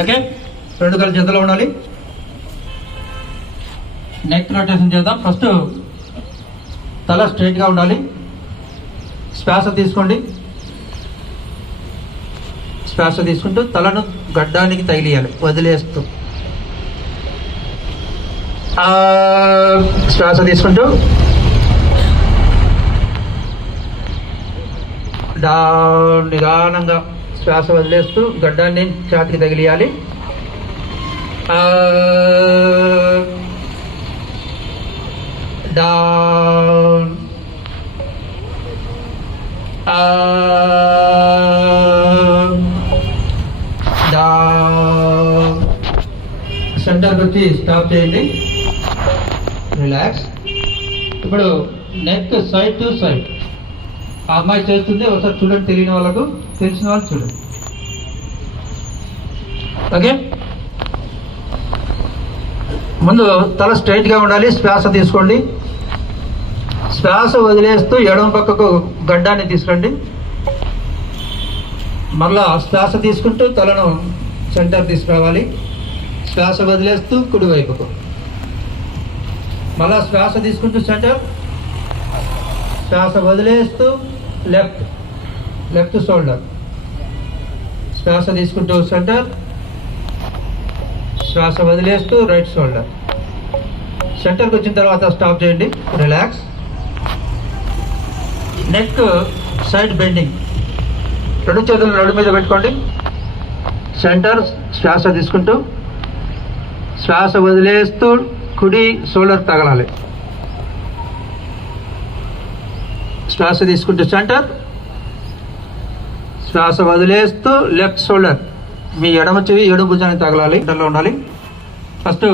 Okay, రెండు కాళ్ళు జతలో ఉండాలి. నెక్ రొటేషన్ చేద్దాం. ఫస్ట్ తల స్ట్రైట్గా ఉండాలి. శ్వాస తీసుకోండి. శ్వాస తీసుకుంటూ తలను గడ్డానికి తగిలియాలి, వదిలేస్తూ. శ్వాస తీసుకుంటూ డౌన్, నిదానంగా శ్వాస వదిలేస్తూ గడ్డాన్ని ఛాతికి తగిలియాలి. Down, down. సెంటర్కి వచ్చి స్టాప్ చేయండి. రిలాక్స్. ఇప్పుడు నెక్ సైడ్ టు సైడ్. ఆ అమ్మాయి చేస్తుంది, ఒకసారి చూడండి. తెలియని వాళ్ళకు, తెలిసిన వాళ్ళు చూడండి. ఓకే, ముందు తల స్ట్రైట్గా ఉండాలి. శ్వాస తీసుకోండి. శ్వాస వదిలేస్తూ ఎడమ పక్కకు గడ్డాన్ని తీసుకురండి. మళ్ళా శ్వాస తీసుకుంటూ తలను సెంటర్ తీసుకురావాలి. శ్వాస వదిలేస్తూ కుడివైపుకు. మళ్ళా శ్వాస తీసుకుంటూ సెంటర్. శ్వాస వదిలేస్తూ లెఫ్ట్, లెఫ్ట్ షోల్డర్. శ్వాస తీసుకుంటూ సెంటర్. శ్వాస వదిలేస్తూ రైట్ షోల్డర్. సెంటర్కి వచ్చిన తర్వాత స్టాప్ చేయండి. రిలాక్స్. Neck side bending. రెండు చేతులు నడు మీద పెట్టుకోండి. సెంటర్. శ్వాస తీసుకుంటూ శ్వాస వదిలేస్తూ కుడి షోల్డర్ తగలాలి. శ్వాస తీసుకుంటూ సెంటర్. శ్వాస వదిలేస్తూ లెఫ్ట్ షోల్డర్, మీ ఎడమ చెవి ఎడమ భుజాన్ని తగలాలి. సెంటర్లో ఉండాలి. ఫస్ట్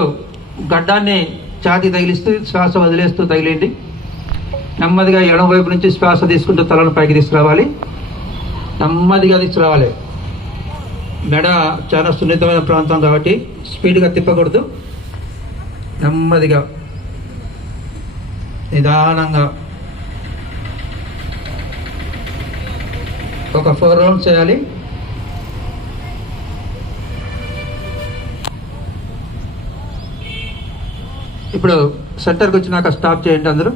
గడ్డాన్ని ఛాతీ తగిలిస్తూ శ్వాస వదిలేస్తూ తగిలేయండి. నెమ్మదిగా ఎడమ వైపు నుంచి శ్వాస తీసుకుంటూ తలను పైకి తీసుకురావాలి. నెమ్మదిగా తీసుకురావాలి. మెడ చాలా సున్నితమైన ప్రాంతం కాబట్టి స్పీడ్గా తిప్పకూడదు. నెమ్మదిగా నిదానంగా ఒక 4 రౌండ్స్ చేయాలి. ఇప్పుడు సెంటర్కి వచ్చినాక స్టాప్ చేయండి అందరూ.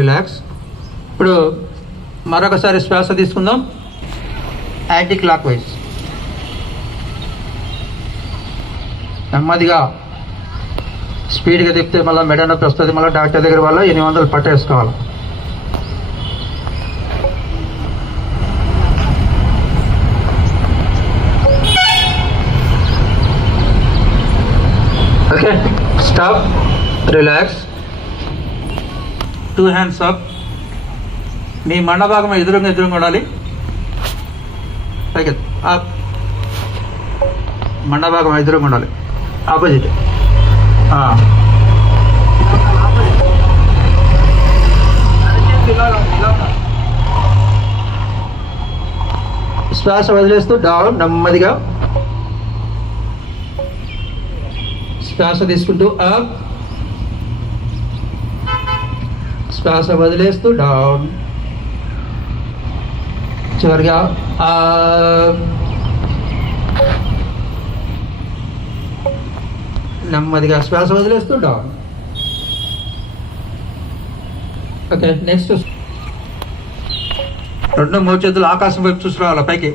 రిలాక్స్. ఇప్పుడు మరొకసారి శ్వాస తీసుకుందాం. Anti clock wise. నెమ్మదిగా స్పీడ్గా తిప్పితే మళ్ళీ మెడ నొప్పి వస్తుంది. మళ్ళీ డాక్టర్ దగ్గర వల్ల 800 పట్టేసుకోవాలి. Okay, stop. Relax. 2 hands up. మీ మండ భాగం ఎదురుగా ఉండాలి. పైకి అప్. మండ భాగం ఎదురుగా ఉండాలి. ఆపోజిట్. శ్వాస వదిలేస్తూ డౌన్, నెమ్మదిగా శ్వాస తీసుకుంటూ అప్. శ్వాస వదిలేస్తూ డౌన్. చివరిగా నెమ్మదిగా శ్వాస వదిలేస్తూ డౌన్. ఓకే, నెక్స్ట్ 2-3 చేతులు ఆకాశం వైపు చూసి రావాలి పైకి.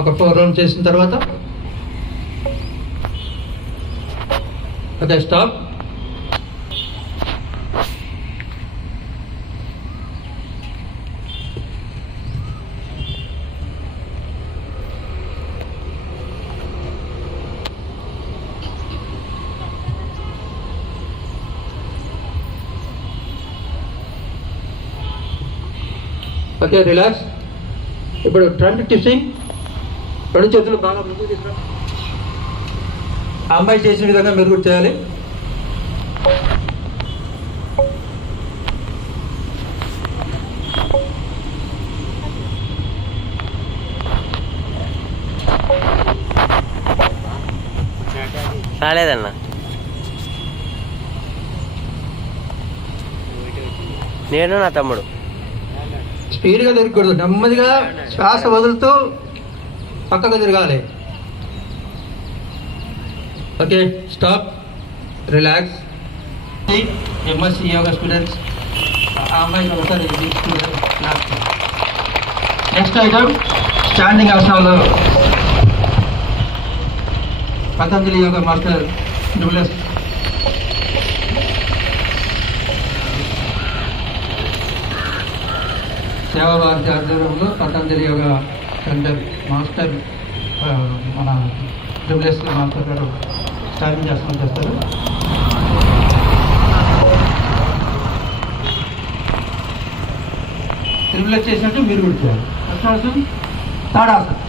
ఒక 4 రౌండ్ చేసిన తర్వాత ఓకే, స్టాప్. Okay, relax. ఇప్పుడు ట్రంక్ టిప్సింగ్. 2 చేతులు బాగా ముందుకు తీసుకురా. ఆ అమ్మాయి చేసిన విధంగా మీరు కూడా చేయాలి. రాలేదన్నా. నేను నా తమ్ముడు. స్పీడ్గా తిరగకూడదు, నెమ్మదిగా శ్వాస వదులుతూ పక్కకు తిరగాలి. Okay, stop, relax. MSc yoga students, ఆ అమ్మాయికి ఒకసారి నెక్స్ట్ ఐటమ్ స్టాండింగ్ ఆసనాలు. పతంజలి యోగా మాస్టర్ డ్యూలెస్ సేవా భారతి ఆధ్వర్యంలో పతంజలి యోగా సెంటర్ మాస్టర్ మన డ్యూలెస్ మాస్టర్ గారు స్టాండింగ్ ఆసనం చేస్తారు. రిఫ్లెక్ట్ చేసినట్టు మీరు కూడా చేయాలి. అష్టాసనం, తాడాసనం.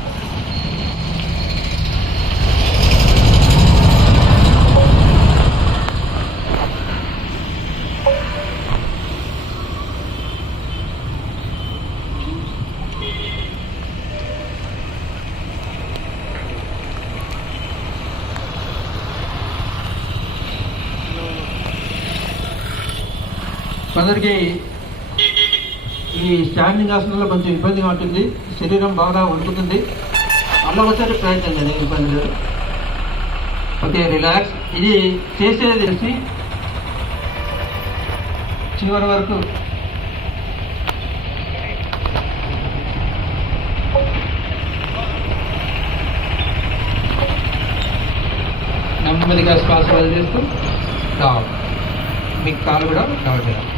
కొందరికి ఈ స్టాండింగ్ ఆసనంలో కొంచెం ఇబ్బందిగా ఉంటుంది, శరీరం బాగా వణుకుతుంది. అలా వచ్చే ప్రయత్నం లేదు, ఇబ్బంది లేదు. Okay, relax. ఇది చేసేది చివరి వరకు నెమ్మదిగా శ్వాస వదిలేస్తూ రావాలి. మీకు కాలు కూడా డౌన్ చేయాలి.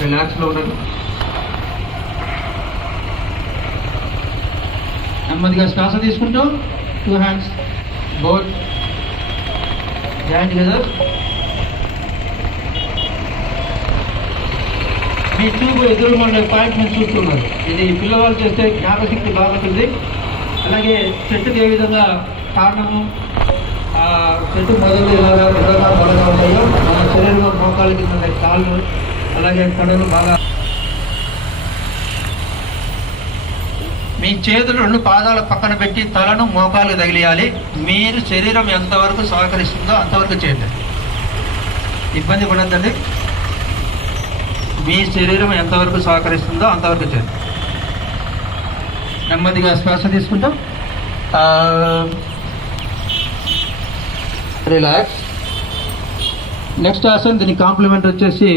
రిలాక్స్లో ఉండండి. నెమ్మదిగా శ్వాస తీసుకుంటూ 2 hands both join together. మీ చూపు ఎదురు మన పాయింట్ మీద చూస్తున్నారు. ఇది పిల్లవాళ్ళు చేస్తే జ్ఞాపశక్తి బాగుంటుంది. అలాగే చెట్టుకు ఏ విధంగా కారణము చెట్టు మొదలు ఇలాగా విధంగా మొదలుగా ఉంటాయో మన శరీరంలో మోకాళ్ళ కింద కాళ్ళు అలాగే కడలు బాగా. మీ చేతులు 2 పాదాల పక్కన పెట్టి తలను మోకాలు తగిలియాలి. మీరు శరీరం ఎంతవరకు సహకరిస్తుందో అంతవరకు చేయండి, ఇబ్బంది పడద్దండి. మీ శరీరం ఎంతవరకు సహకరిస్తుందో అంతవరకు చేయండి. నెమ్మదిగా శ్వాస తీసుకుంటాం. రిలాక్స్. నెక్స్ట్ ఆసన్, దీని కాంప్లిమెంట్ వచ్చేసి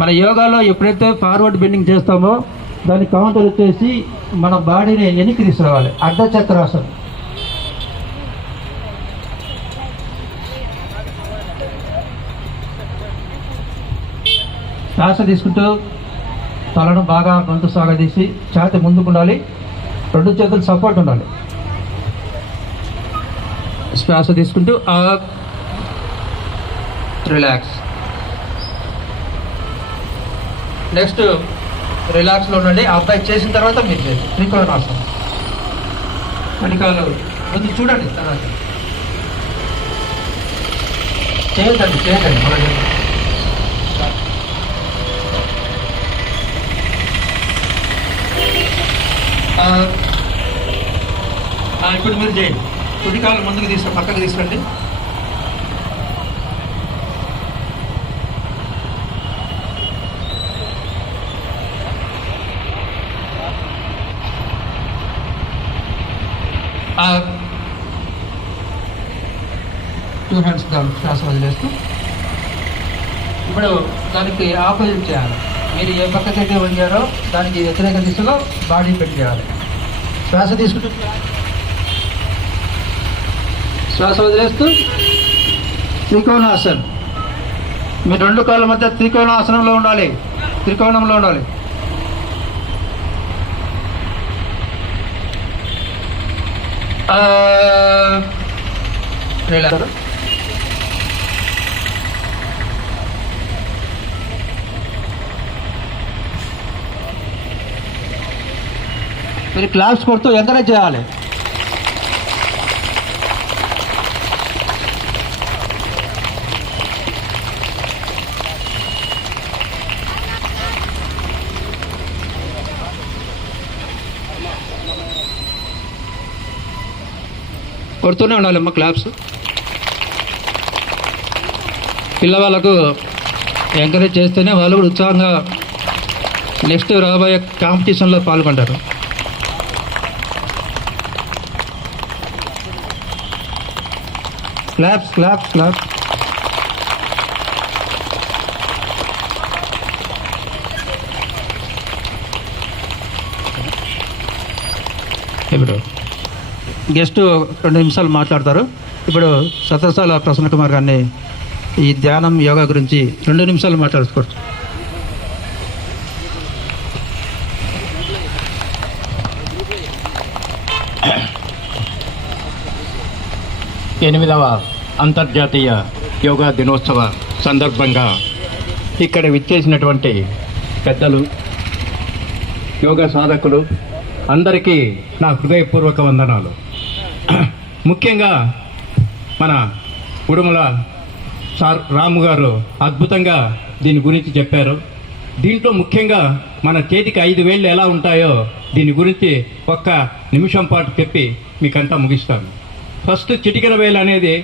మన యోగాలో ఎప్పుడైతే ఫార్వర్డ్ బెండింగ్ చేస్తామో దాని కౌంటర్ వచ్చేసి మన బాడీని వెనక్కి తీసుకురావాలి. అర్ధచక్రాసనం. శ్వాస తీసుకుంటూ తలను బాగా గొంతు సాగదీసి ఛాతి ముందుకు ఉండాలి, 2 చేతులు సపోర్ట్ ఉండాలి. శ్వాస తీసుకుంటూ రిలాక్స్. నెక్స్ట్ రిలాక్స్లో ఉండండి. ఆ అబ్బాయి చేసిన తర్వాత మీరు చేయండి. త్రికోణాసనం. వెనకాలు ముందు చూడండి, తర్వాత చేయకండి. ఇప్పుడు మీరు చేయండి. కుడికాలు ముందుకు పక్కకు తీసుకురండి. టూ హ్యాండ్స్ శ్వాస వదిలేస్తూ ఇప్పుడు దానికి ఆపోజిట్ చేయాలి. మీరు ఏ పక్కకైతే వండారో దానికి వ్యతిరేక దిశలో బాడీ పెట్టి చేయాలి. శ్వాస తీసుకుంటూ శ్వాస వదిలేస్తూ త్రికోణాసనం. మీ 2 కాళ్ళ మధ్య త్రికోణాసనంలో ఉండాలి, త్రికోణంలో ఉండాలి. మీరు క్లాప్స్ కొడుతూ ఎంకరేజ్ చేయాలి. కొడుతూనే ఉండాలమ్మా క్లాప్స్. పిల్లవాళ్ళకు ఎంకరేజ్ చేస్తేనే వాళ్ళు కూడా ఉత్సాహంగా నెక్స్ట్ రాబోయే కాంపిటీషన్లో పాల్గొంటారు. Claps claps claps. ఇప్పుడు గెస్ట్ 2 నిమిషాలు మాట్లాడతారు. ఇప్పుడు సత్రసాల ప్రసన్న కుమార్ గారిని ఈ ధ్యానం యోగా గురించి 2 నిమిషాలు మాట్లాడుకోవచ్చు. ఎనిమిదవ అంతర్జాతీయ యోగా దినోత్సవ సందర్భంగా ఇక్కడ విచ్చేసినటువంటి పెద్దలు, యోగా సాధకులు అందరికీ నా హృదయపూర్వక వందనాలు. ముఖ్యంగా మన ఉడుమల సార్ రాము గారు అద్భుతంగా దీని గురించి చెప్పారు. దీంట్లో ముఖ్యంగా మన చేతికి 5 వేళ్ళు ఎలా ఉంటాయో దీని గురించి 1 నిమిషం పాటు చెప్పి మీకంతా ముగిస్తాను. ఫస్ట్ చిటికెన వేలు అనేది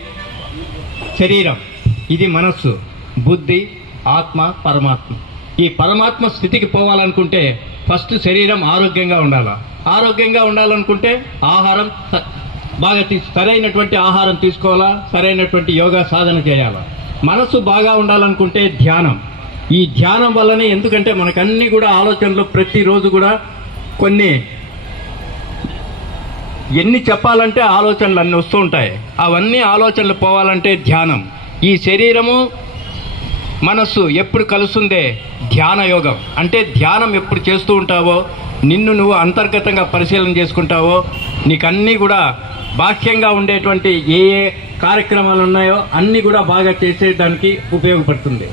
శరీరం, ఇది మనస్సు, బుద్ధి, ఆత్మ, పరమాత్మ. ఈ పరమాత్మ స్థితికి పోవాలనుకుంటే ఫస్ట్ శరీరం ఆరోగ్యంగా ఉండాలి. ఆరోగ్యంగా ఉండాలనుకుంటే ఆహారం బాగా సరైనటువంటి ఆహారం తీసుకోవాలా, సరైనటువంటి యోగా సాధన చేయాలా. మనసు బాగా ఉండాలనుకుంటే ధ్యానం. ఈ ధ్యానం వల్లనే, ఎందుకంటే మనకన్నీ కూడా ఆలోచనలు ప్రతిరోజు కూడా కొన్ని ఎన్ని చెప్పాలంటే ఆలోచనలు అన్నీ వస్తూ ఉంటాయి. అవన్నీ ఆలోచనలు పోవాలంటే ధ్యానం. ఈ శరీరము మనస్సు ఎప్పుడు కలుస్తుందే ధ్యాన యోగం. అంటే ధ్యానం ఎప్పుడు చేస్తూ ఉంటావో, నిన్ను నువ్వు అంతర్గతంగా పరిశీలన చేసుకుంటావో, నీకన్నీ కూడా బాహ్యంగా ఉండేటువంటి ఏ కార్యక్రమాలు ఉన్నాయో అన్నీ కూడా బాగా చేసేదానికి ఉపయోగపడుతుంది.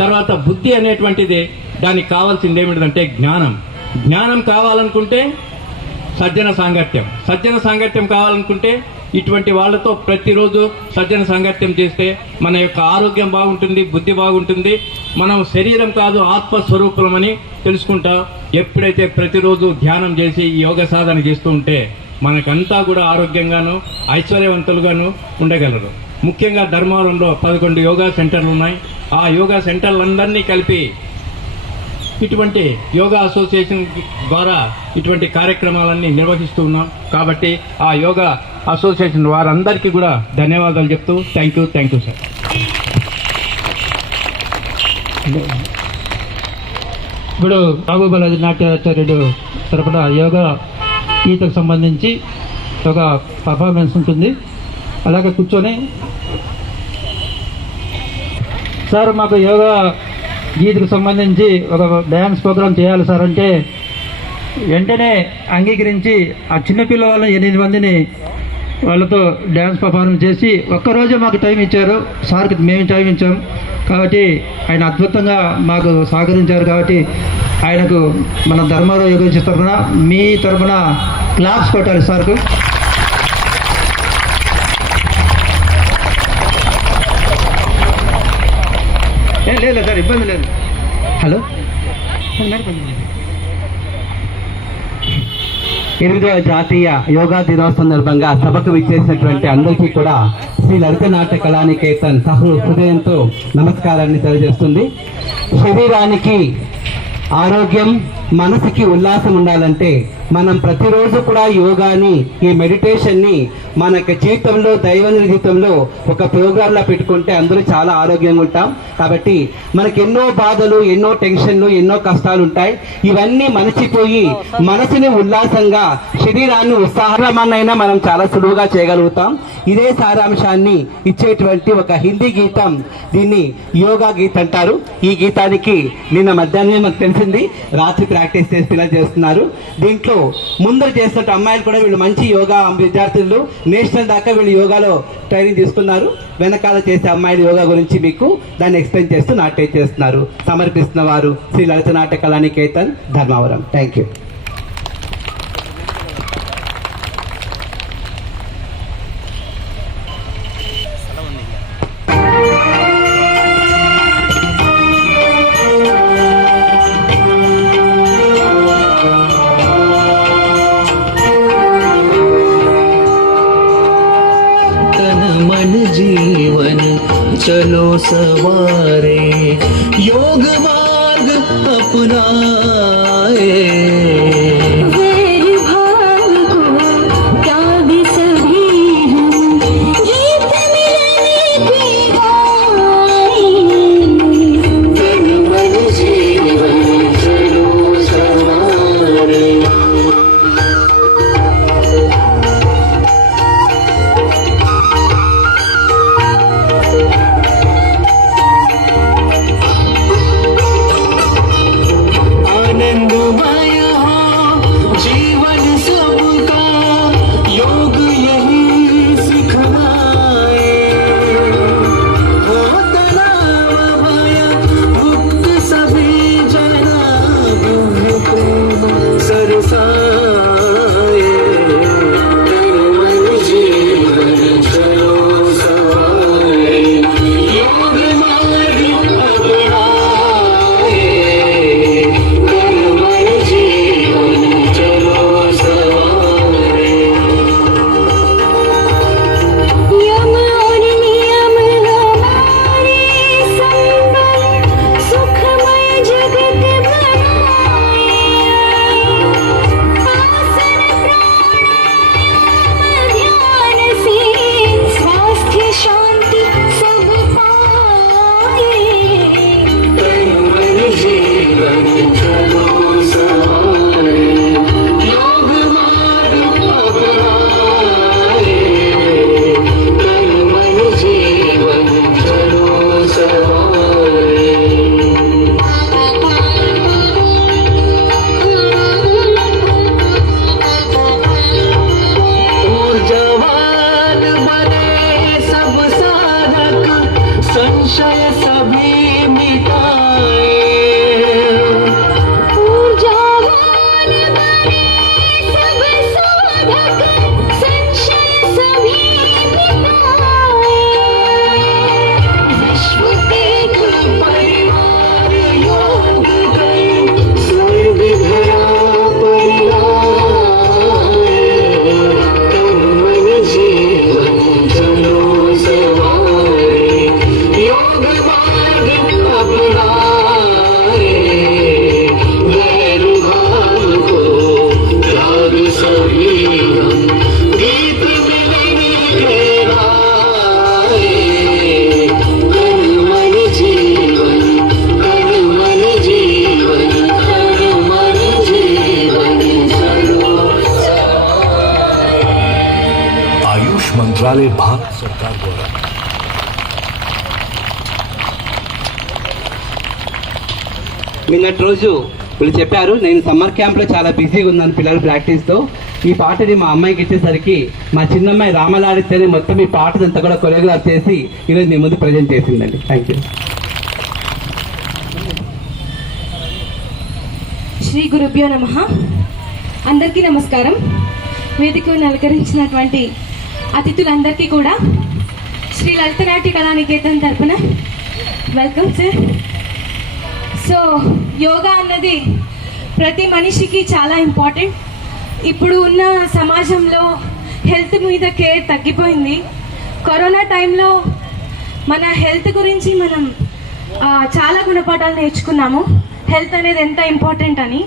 తర్వాత బుద్ధి అనేటువంటిది, దానికి కావాల్సింది ఏమిటంటే జ్ఞానం. జ్ఞానం కావాలనుకుంటే సజ్జన సాంగత్యం. సజ్జన సాంగత్యం కావాలనుకుంటే ఇటువంటి వాళ్ళతో ప్రతిరోజు సజ్జన సాంగత్యం చేస్తే మన యొక్క ఆరోగ్యం బాగుంటుంది, బుద్ధి బాగుంటుంది. మనం శరీరం కాదు ఆత్మస్వరూపమని తెలుసుకుంటా. ఎప్పుడైతే ప్రతిరోజు ధ్యానం చేసి యోగ సాధన చేస్తూ ఉంటే మనకంతా కూడా ఆరోగ్యంగాను ఐశ్వర్యవంతులుగాను ఉండగలరు. ముఖ్యంగా ధర్మవరంలో 11 యోగా సెంటర్లు ఉన్నాయి. ఆ యోగా సెంటర్లందరినీ కలిపి ఇటువంటి యోగా అసోసియేషన్ ద్వారా ఇటువంటి కార్యక్రమాలన్నీ నిర్వహిస్తూ ఉన్నాం. కాబట్టి ఆ యోగా అసోసియేషన్ వారందరికీ కూడా ధన్యవాదాలు చెప్తూ థ్యాంక్ యూ సార్. ఇప్పుడు బాబుబాలాజీ నాట్యాచార్యుడు తరపున యోగా గీతకు సంబంధించి ఒక పర్ఫార్మెన్స్ ఉంటుంది. అలాగే కూర్చొని, సార్ మాకు యోగా గీతకు సంబంధించి ఒక డ్యాన్స్ ప్రోగ్రాం చేయాలి సార్ అంటే వెంటనే అంగీకరించి ఆ చిన్నపిల్లవాళ్ళని 8 మందిని వాళ్ళతో డ్యాన్స్ పర్ఫార్మెన్స్ చేసి ఒక్కరోజే మాకు టైం ఇచ్చారు. సార్కి మేము టైం ఇచ్చాం కాబట్టి ఆయన అద్భుతంగా మాకు సహకరించారు. కాబట్టి ఆయనకు మన ధర్మారావు యోగేశ్ తరఫున, మీ తరఫున క్లాప్స్ కొట్టాలి సార్కు. లేదు సార్, ఇబ్బంది లేదు. హలో, 8వ జాతీయ యోగా దినోత్సవం సందర్భంగా సభకు విచ్చేసినటువంటి అందరికీ కూడా శ్రీ లలిత నాట్య కళానికేతన్ హృదయంతో నమస్కారాన్ని తెలియజేస్తుంది. శరీరానికి ఆరోగ్యం, మనసుకి ఉల్లాసం ఉండాలంటే మనం ప్రతిరోజు కూడా యోగాని, ఈ మెడిటేషన్ని మన జీవితంలో, దైనందిన జీవితంలో ఒక ప్రోగ్రాంలా పెట్టుకుంటే అందరూ చాలా ఆరోగ్యంగా ఉంటాం. కాబట్టి మనకి ఎన్నో బాధలు, ఎన్నో టెన్షన్లు, ఎన్నో కష్టాలు ఉంటాయి. ఇవన్నీ మరచిపోయి మనసుని ఉల్లాసంగా, శరీరాన్ని ఉత్సాహమైనా మనం చాలా సులువుగా చేయగలుగుతాం. ఇదే సారాంశాన్ని ఇచ్చేటువంటి ఒక హిందీ గీతం, దీన్ని యోగా గీత అంటారు. ఈ గీతానికి నిన్న మధ్యాహ్నం మనకు తెలిసింది, రాత్రి ప్రాక్టీస్ చేసి పిల్లలు చేస్తున్నారు. దీంట్లో ముందర చేస్తున్న అమ్మాయిలు కూడా వీళ్ళు మంచి యోగా విద్యార్థులు, నేషనల్ దాకా వీళ్ళు యోగాలో ట్రైనింగ్ తీసుకున్నారు. వెనకాల చేసే అమ్మాయిల యోగా గురించి మీకు దాన్ని ఎక్స్ప్లెయిన్ చేస్తూ నాట్యం చేస్తున్నారు. సమర్పిస్తున్న వారు శ్రీ లలిత నాట్య కళానికేతన్, ధర్మవరం. Thank you. जीवन चलो सवारे योग मार्ग अपना निकाले भारत सरकार द्वारा। నిన్నటి రోజు వీళ్ళు చెప్పారు, నేను సమ్మర్ క్యాంప్లో చాలా బిజీగా ఉన్నాను పిల్లల ప్రాక్టీస్తో. ఈ పాటని మా అమ్మాయికి ఇచ్చేసరికి మా చిన్నమ్మాయి రామలాడితేనే మొత్తం ఈ పాటదంతా కూడా కొరియోగ్రాఫ్ చేసి ఈరోజు మీ ముందు ప్రజెంట్ చేసిందండి. Thank you. శ్రీ గురుభ్యో నమః. అందరికీ నమస్కారం. వేదికను అలంకరించినటువంటి అతిథులందరికీ కూడా శ్రీ లలిత నాట్య కళానికేతన్ తరపున వెల్కమ్ సార్. సో యోగా అన్నది ప్రతి మనిషికి చాలా ఇంపార్టెంట్. ఇప్పుడు ఉన్న సమాజంలో హెల్త్ మీద కేర్ తగ్గిపోయింది. కరోనా టైంలో మన హెల్త్ గురించి మనం చాలా గుణపాఠాలు నేర్చుకున్నాము. హెల్త్ అనేది ఎంత ఇంపార్టెంట్ అని.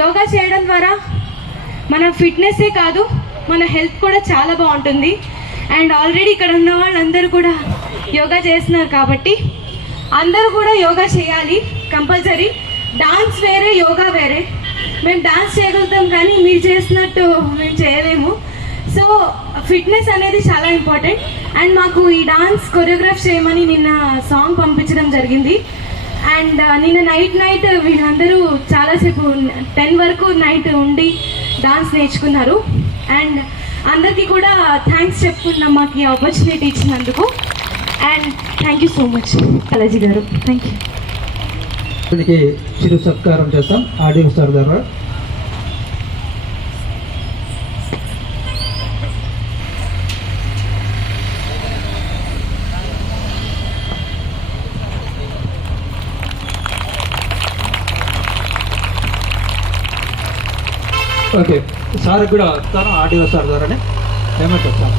యోగా చేయడం ద్వారా మన ఫిట్నెస్సే కాదు, మన హెల్త్ కూడా చాలా బాగుంటుంది. అండ్ ఆల్రెడీ ఇక్కడ ఉన్న వాళ్ళందరూ కూడా యోగా చేస్తున్నారు కాబట్టి అందరూ కూడా యోగా చేయాలి కంపల్సరీ. డాన్స్ వేరే, యోగా వేరే. మేము డాన్స్ చేయగలుగుతాం కానీ మీరు చేసినట్టు మేము చేయలేము. సో ఫిట్నెస్ అనేది చాలా ఇంపార్టెంట్. అండ్ మాకు ఈ డాన్స్ కొరియోగ్రాఫ్ చేయమని నిన్న సాంగ్ పంపించడం జరిగింది. అండ్ నిన్న నైట్ వీళ్ళందరూ చాలాసేపు 10 వరకు నైట్ ఉండి డాన్స్ నేర్చుకున్నారు. అండ్ అందరికీ కూడా థ్యాంక్స్ చెప్పుకున్నాం మాకు ఈ ఆపర్చునిటీ ఇచ్చినందుకు. And thank you so much Kalaji గారు. Thank you. దీనికి చిరు సత్కారం చేస్తాం ఆడియో సార్ ద్వారా. ఓకే, సార్ కూడా వస్తాను ఆడియో సార్ ద్వారానే. ఏమంటారు సార్?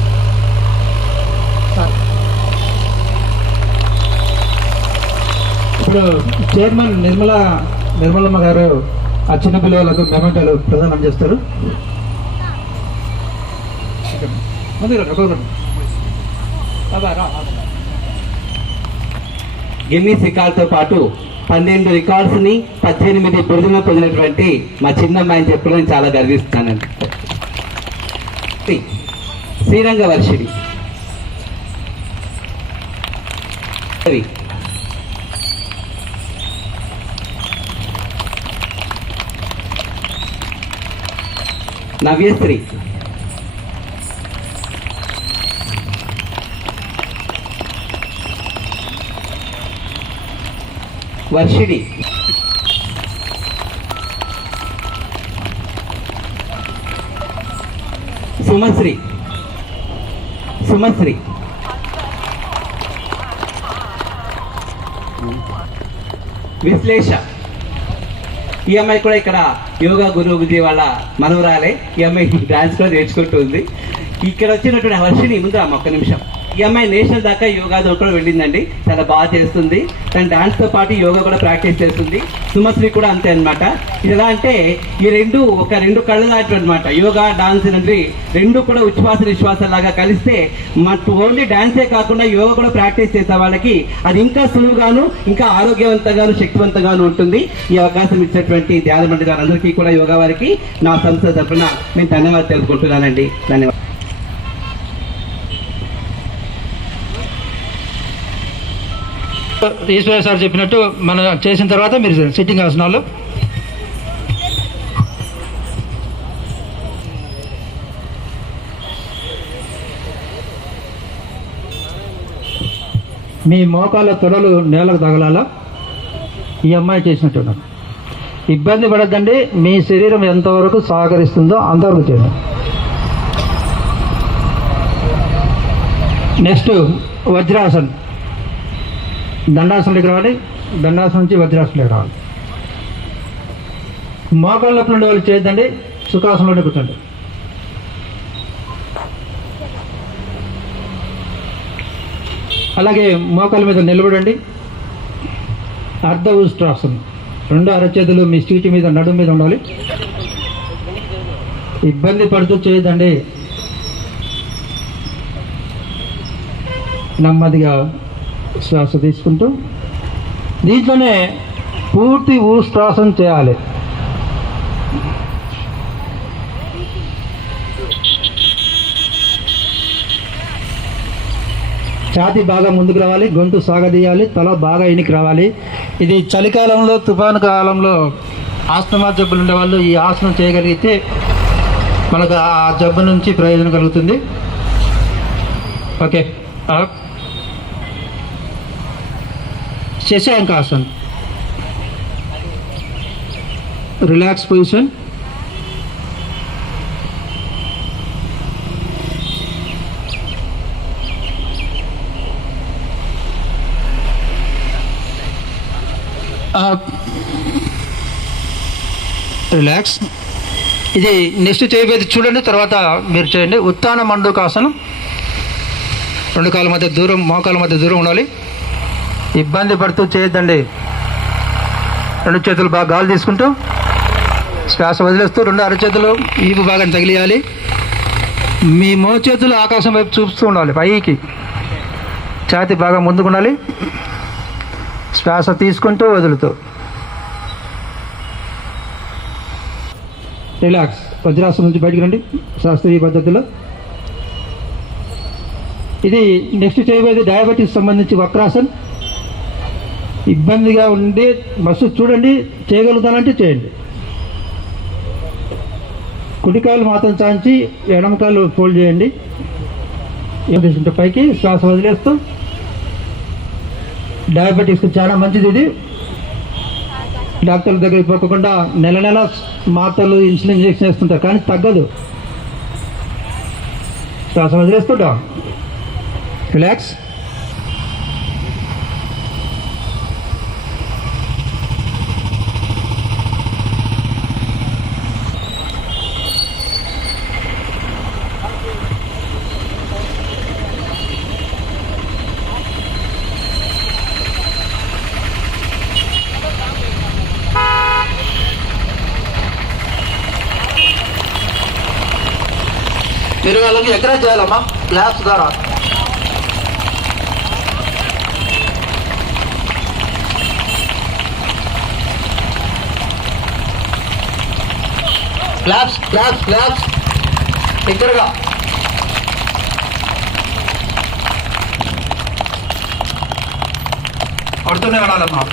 ఇప్పుడు చైర్మన్ నిర్మలమ్మ గారు ఆ చిన్న పిల్లలకు మెమెంటోలు ప్రదానం చేస్తారు. గిన్నీస్ రికార్డుతో పాటు 12 రికార్డ్స్ని 18 బిరుదులను పొందినటువంటి మా చిన్నమ్మాయిని చెప్పడం చాలా గర్విస్తున్నానండి. శ్రీరంగ వర్షిణి, నవ్యశ్రీ, వర్షిణి, సుమశ్రీ, విశ్లేష. ఈ అమ్మాయి కూడా ఇక్కడ యోగా గురువుజీ వాళ్ళ మనవరాలే. ఈ అమ్మాయి డాన్స్ కూడా నేర్చుకుంటుంది. ఇక్కడ వచ్చినటువంటి వర్షిణి, ముందు ఒక్క నిమిషం. ఈ అమ్మాయి నేషనల్ దాకా యోగాతో కూడా వెళ్ళిందండి. చాలా బాగా చేస్తుంది. తన డాన్స్తో పాటు యోగా కూడా ప్రాక్టీస్ చేస్తుంది. సుమశ్రీ కూడా అంతే అనమాట. ఇది ఎలా అంటే ఈ రెండు కళ్ళు దాటి అనమాట. యోగా డాన్స్ అనేది రెండు కూడా ఉచ్ఛ్వాస నిశ్వాస లాగా కలిస్తే ఓన్లీ డాన్సే కాకుండా యోగా కూడా ప్రాక్టీస్ చేసే వాళ్ళకి అది ఇంకా సులువుగాను, ఇంకా ఆరోగ్యవంతంగాను, శక్తివంతంగాను ఉంటుంది. ఈ అవకాశం ఇచ్చినటువంటి ధ్యాన మండలి గారందరికీ కూడా, యోగా వారికి నా సంస్థ తరఫున నేను ధన్యవాదాలు తెలుపుకుంటున్నానండి. ధన్యవాదాలు. ఈశ్వర సార్ చెప్పినట్టు మనం చేసిన తర్వాత మీరు సిట్టింగ్ ఆసనాలు. మీ మోకాళ్ళ తొడలు నేలకు తగలాలా. ఈ అమ్మాయి చేసినట్టు ఇబ్బంది పడద్దండి. మీ శరీరం ఎంతవరకు సహకరిస్తుందో అంతవరకు చేయండి. నెక్స్ట్ వజ్రాసన్. దండాసనకి రావాలి. దండాసనం నుంచి వజ్రాసనకి రావాలి. మోకాళ్ళ నొప్పులు ఉండే వాళ్ళు చేయొద్దండి. సుఖాసనంలోనే కూర్చోండి. అలాగే మోకాళ్ళ మీద నిలబడండి. అర్ధ ఉష్ట్రాసనం. 2 అరచేతులు మీ సీటు మీద, నడుము మీద ఉండాలి. ఇబ్బంది పడుతూ చేయొద్దండి. నెమ్మదిగా శ్వాస తీసుకుంటూ దీంట్లోనే పూర్తి ఊష్ట్రాసనం చేయాలి. ఛాతీ బాగా ముందుకు రావాలి, గొంతు సాగదీయాలి, తల బాగా ఇనికి రావాలి. ఇది చలికాలంలో, తుఫాను కాలంలో ఆస్తమా జబ్బులు ఉండే వాళ్ళు ఈ ఆసనం చేయగలిగితే మనకు ఆ జబ్బు నుంచి ప్రయోజనం కలుగుతుంది. Okay, Shashankasan, relax position. Relax. ఇది నెక్స్ట్ చేయబోయేది చూడండి, తర్వాత మీరు చేయండి. ఉత్తాన మండూకాసనం. 2 కాళ్ళ మధ్య దూరం, మోకాళ్ళ మధ్య దూరం ఉండాలి. ఇబ్బంది పడుతూ చేయొద్దండి. 2 చేతులు బాగా గాలి తీసుకుంటూ శ్వాస వదిలేస్తూ 2 అరచేతులు ఈపు బాగా తగిలియాలి. మీ మోచేతులు ఆకాశం వైపు చూస్తూ ఉండాలి, పైకి. ఛాతీ బాగా ముందుకు ఉండాలి. శ్వాస తీసుకుంటూ వదులుతూ. రిలాక్స్. వజ్రాసనం నుంచి బయటికి రండి శాస్త్రీయ పద్ధతిలో. ఇది నెక్స్ట్ చేయబోయేది డయాబెటీస్ సంబంధించి వక్రాసన్. ఇబ్బందిగా ఉండి మస్తు చూడండి, చేయగలుగుతానంటే చేయండి. కుడికాయలు మాత్రం చాంచి ఎడమకాయలు ఫోల్డ్ చేయండి. తీసుకుంటే పైకి శ్వాస వదిలేస్తూ. డయాబెటీస్కి చాలా మంచిది ఇది. డాక్టర్ల దగ్గరికి పోకుండా నెల మాత్రలు, ఇన్సులిన్ ఇంజెక్షన్ వేస్తుంటారు, కానీ తగ్గదు. శ్వాస వదిలేస్తుంటా. రిలాక్స్. మీరు వాళ్ళకి ఎంకరేజ్ చేయాలమ్మా క్లాప్స్ ద్వారా. క్లాప్స్ క్లాప్స్ క్లాప్స్ దగ్గరగా. పడుతూనే ఉండాలమ్మా.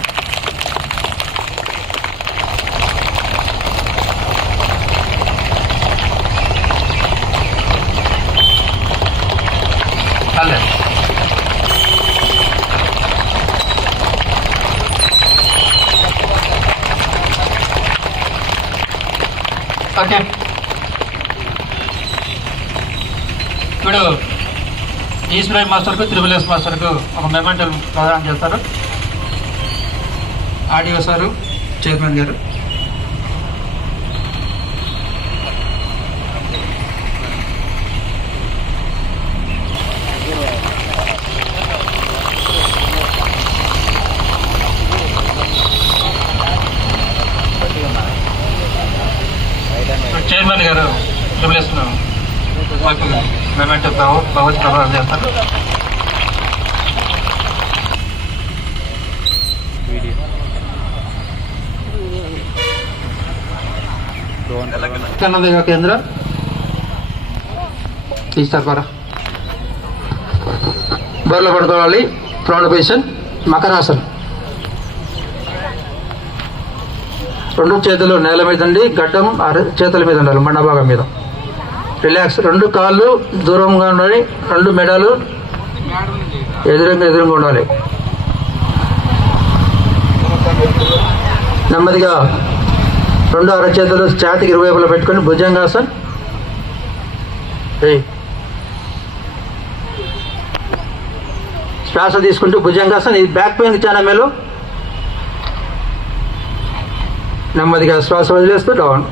ఓకే, ఇప్పుడు ఈశ్వరయ్య మాస్టర్కు, త్రిబుల్ మాస్టర్కు ఒక మెమెంటల్ ప్రదానం చేస్తారు. ఆడియో సారు, చైర్మన్ గారు. చైర్మన్ గారు త్రిబుల్ మెమెంటో భగవత్ ప్రదానం చేస్తారు. కన్నద కేంద్ర తీస్తారు పరా. బోర్లో పడుకోవాలి. ప్రౌఢ పొజిషన్. మకరాసన్. 2 చేతులు నేల మీద ఉండి, గడ్డం చేతుల మీద ఉండాలి, మండ భాగం మీద. రిలాక్స్. 2 కాళ్ళు దూరంగా ఉండాలి. 2 మెడలు ఎదురుగా ఉండాలి. నెమ్మదిగా 2 అరచేతులు ఛాతీకి ఇరువైపులా పెట్టుకొని భుజంగాసన్. శ్వాస తీసుకుంటూ భుజంగాసన్. ఇది బ్యాక్ పెయిన్ చాలా మేలు. నెమ్మదిగా శ్వాస వదిలేస్తూ డౌన్.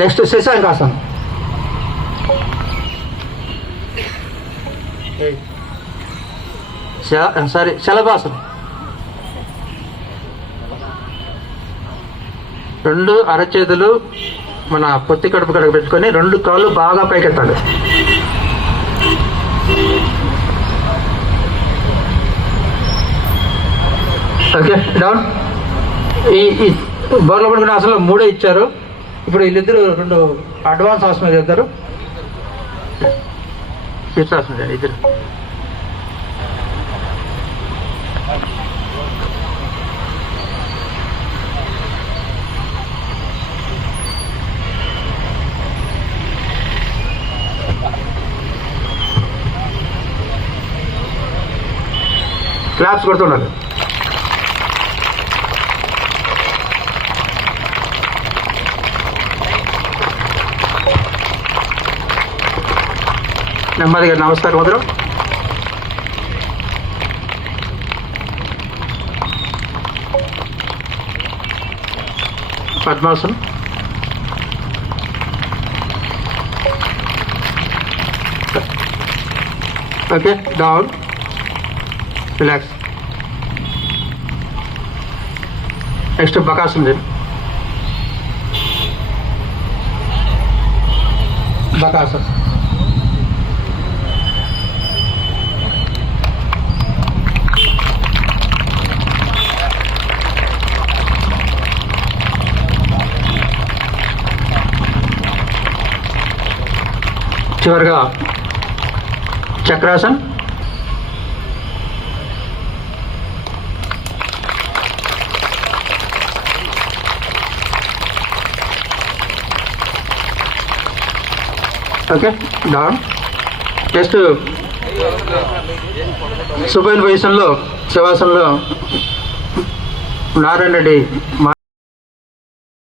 నెక్స్ట్ శశాంకాసన్. శలభాసనం. 2 అరచేతులు మన పొత్తి కడుపు కడుగు పెట్టుకొని 2 కాళ్ళు బాగా పైకెత్తాలి. Okay, down. ఈ బోర్లో పడుకునే అసలు 3 ఇచ్చారు. ఇప్పుడు వీళ్ళిద్దరు 2 అడ్వాన్స్ ఆసనం చేస్తారు. తీర్చాల్సిందే ఇద్దరు. క్లాప్స్ కొడుతున్నారు. నెమ్మదిగా నమస్కారం మొదలు. పద్మాసనం. Okay, down, relax. నెక్స్ట్ బకాసనం చేయండి. బకాసనం. చివరిగా Chakrasan. Okay, down. Next supine పొజిషన్లో శివాసనంలో నారాయణ రెడ్డి